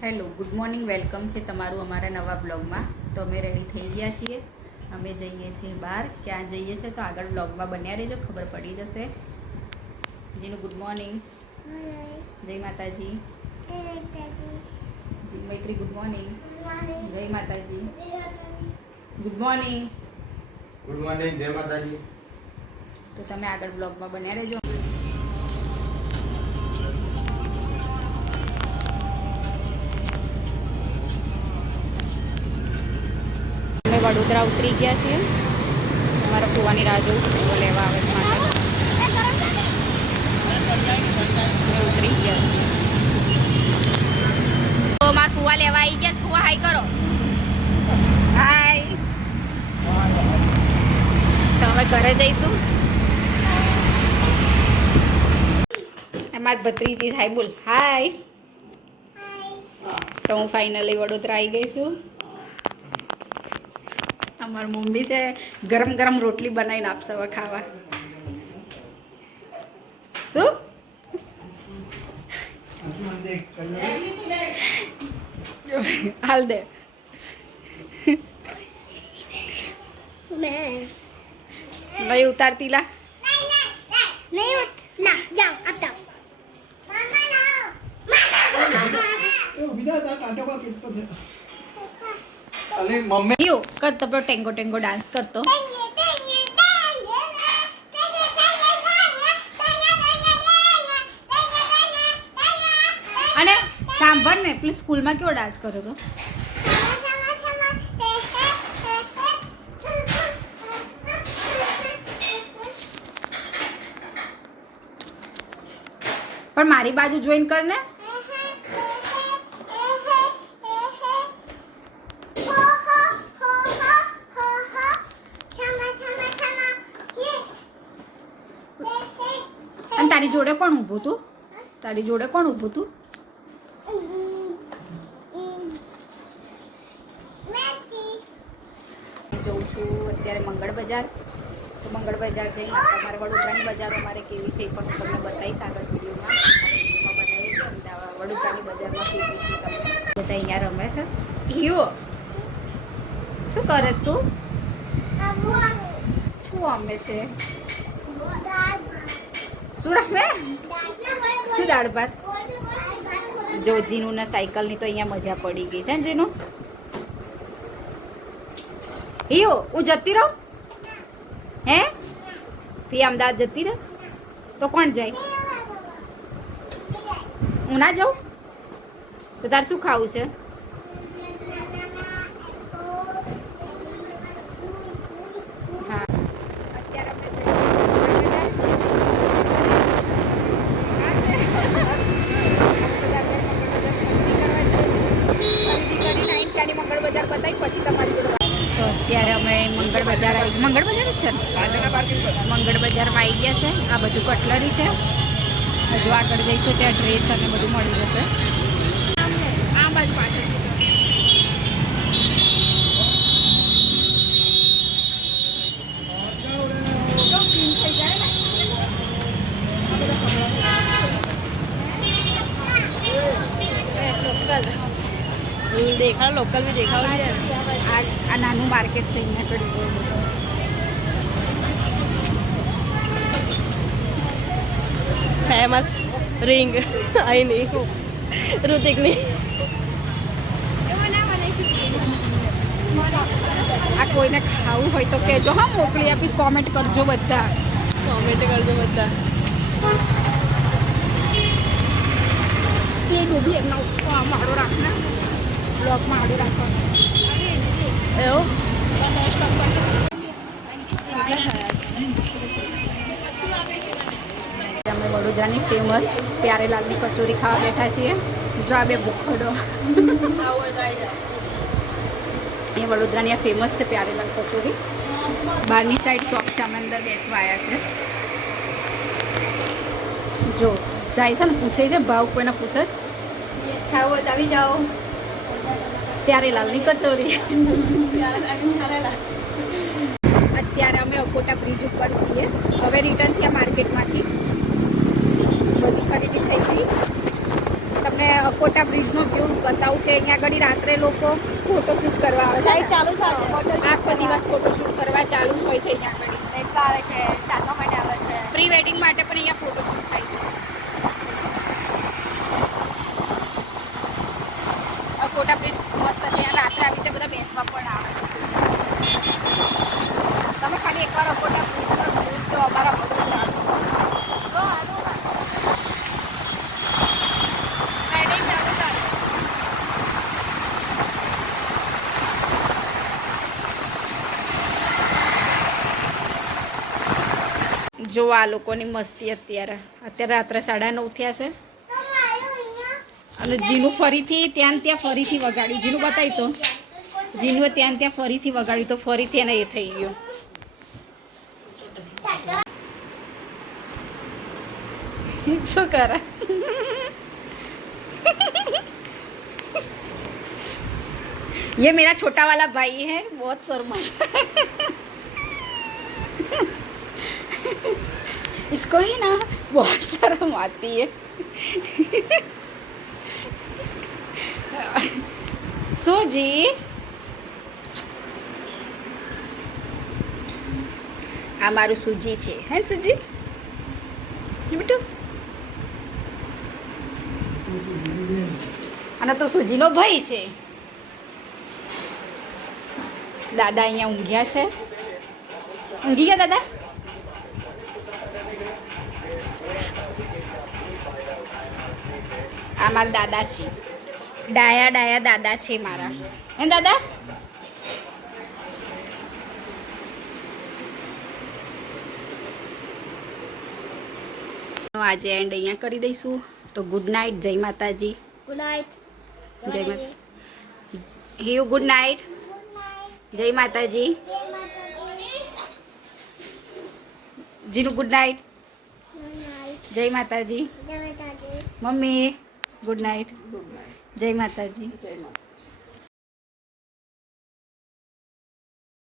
Hello good morning welcome છે તમારું અમારા નવા બ્લોગમાં. તો અમે રેડી થઈ ગયા છીએ. અમે જઈએ છીએ બહાર. ક્યાં જઈએ છીએ તો આગળ બ્લોગમાં બન્યા રહેજો ખબર પડી જશે. જીનું ગુડ મોર્નિંગ. જય માતાજી. જી મૈત્રી ગુડ મોર્નિંગ. જય માતાજી. Good morning. ગુડ મોર્નિંગ જય માતાજી. તો તમે આગળ બ્લોગમાં બન્યા રહેજો. વડોદરા ઉતરી ગયા છીએ. અમારા ફુવાની રાહ જોઉં ફુવા લેવા આવે છે માટે. ઉતરી ગયા છીએ. તો મારા ફુવા લેવા આવી ગયા. ફુવા હાઈ કરો. હાય તો અમે ઘરે જઈશું. અમારી ભત્રીજી હાય બોલ હાય તો હું ફાઇનલી વડોદરા આવી ગઈ છું. અમારી મમ્મી છે ગરમ ગરમ રોટલી બનાવીને આપશે હવે ખાવા શું હાલ દે નહીં ઉતારતી લા અલે મમ્મી યો કર તો પેલો ટેંગો ટેંગો ડાન્સ કરતો. અને સાંભળ ને, પેલી સ્કૂલમાં કેવો ડાન્સ કર્યો હતો? પણ મારી બાજુ જોઈન કર ને. જોડે કોણ ઊભું તું તારી જોડે કોણ ઊભું તું જઉં છું અત્યારે મંગળ બજાર. તો મંગળ બજાર જઈને અમારે વડોદરાની બજારો અમારે કેવી છે એ પણ હું તમને બતાવીશ આગળ વિડીયોમાં. વડોદરાની બજારમાં કેવી છે તમને બધા અહીંયા રમે છે? હિયો શું કરે તું? શું રમે છે? શું રમે શું દાળ ભાત? જો જીનું ને સાયકલની તો અહીંયા મજા પડી ગઈ છે ને જીનું? હિયો, હું જતી રહું? હે? ફી અમદાવાદ જતી રહે? તો કોણ જાય? હું ના જાઉં? તો તારે શું ખાવું છે હા અત્યારે અમે મંગળ બજાર બતાવી પછી તમારી જોડે તો અત્યારે અમે મંગળ બજાર આવી મંગળ બજાર જ છે ને? મંગળ બજારમાં આવી ગયા છે. આ બધું કટલરી છે. હજુ આગળ જઈશું ત્યાં ડ્રેસ અને બધું મળી જશે. આ બાજુ પાછળ. દેખાડ લોકલ બી દેખાવ છે. આ આ નાનું માર્કેટ છે અહીંયા આગળ બહુ ફેમસ રિંગ અહીંની. ઋતિકની. આ કોઈને ખાવું હોય તો કહેજો. હા મોકલી આપીશ. કોમેન્ટ કરજો બધા. કોમેન્ટ કરજો બધા. એ ડૂબી એમનો મારો રાખના. બ્લોક આડું રાખવાનો. એવું? અમે વડોદરાની ફેમસ પ્યારેલાલની કચોરી ખાવા બેઠા છીએ. જો આ બે ભૂખડો. એ વડોદરાની આ ફેમસ છે પ્યારેલાલ કચોરી. બહારની સાઈડ શોપ છે અમે અંદર બેસવા આવ્યા છે. જો જાય છે ને પૂછે છે ભાવ કોઈને પૂછે? જ ખાવ બતાવી જાઓ. પ્યારેલાલની કચોરી અત્યારે અમે અકોટા બ્રિજ ઉપર છીએ. હવે રિટર્ન થયા માર્કેટમાંથી બધી ખરીદી થઈ ગઈ. તમને અકોટા બ્રિજનો વ્યૂઝ બતાવું કે અહીંયા આગળ રાત્રે લોકો ફોટોશૂટ કરવા આવે છે. ચાલુ આખો દિવસ ફોટોશૂટ કરવા ચાલુ જ હોય છે અહીંયા આગળ. આવે છે ચાલવા માટે આવે છે. પ્રી વેડિંગ માટે પણ અહીંયા ફોટોશૂટ થાય છે. અકોટા બ્રિજ મસ્ત છે અને રાત્રે આવી રીતે બધા બેસવા પણ આવે તમે ખાલી એકવાર અકોટા જો અમારા ચાલુ. જો આ લોકોની મસ્તી અત્યારે. અત્યારે રાત્રે સાડા નવ થયા છે. અને જીનું ફરીથી ત્યાં ને ત્યાં ફરીથી વગાડ્યું જીનું બતાવી તો જીનું ત્યાં ને ત્યાં ફરીથી વગાડ્યું તો ફરીથી એને એ થઈ ગયું શું કરે ये मेरा छोटा वाला भाई है बहुत शर्मा इसको ही ना बहुत शर्म आती है सोजी આ મારું સૂજી છે. હે સૂજી બેટું. અને તો સૂજીનો ભાઈ છે. દાદા અહીંયા ઊંઘ્યા છે. ઊંઘી ગયા, દાદા? આ મારા દાદા છે. ડાયા ડાયા દાદા છે મારા. હે દાદા? આજે એન્ડ અહીંયા કરી દઈશું. તો ગુડ નાઇટ જય માતાજી. ગુડ નાઇટ જય માતા હિયુ ગુડ નાઇટ જય માતાજી. જીનું ગુડ નાઇટ જય માતાજી. મમ્મી. Good night. જય માતાજી. જય માતા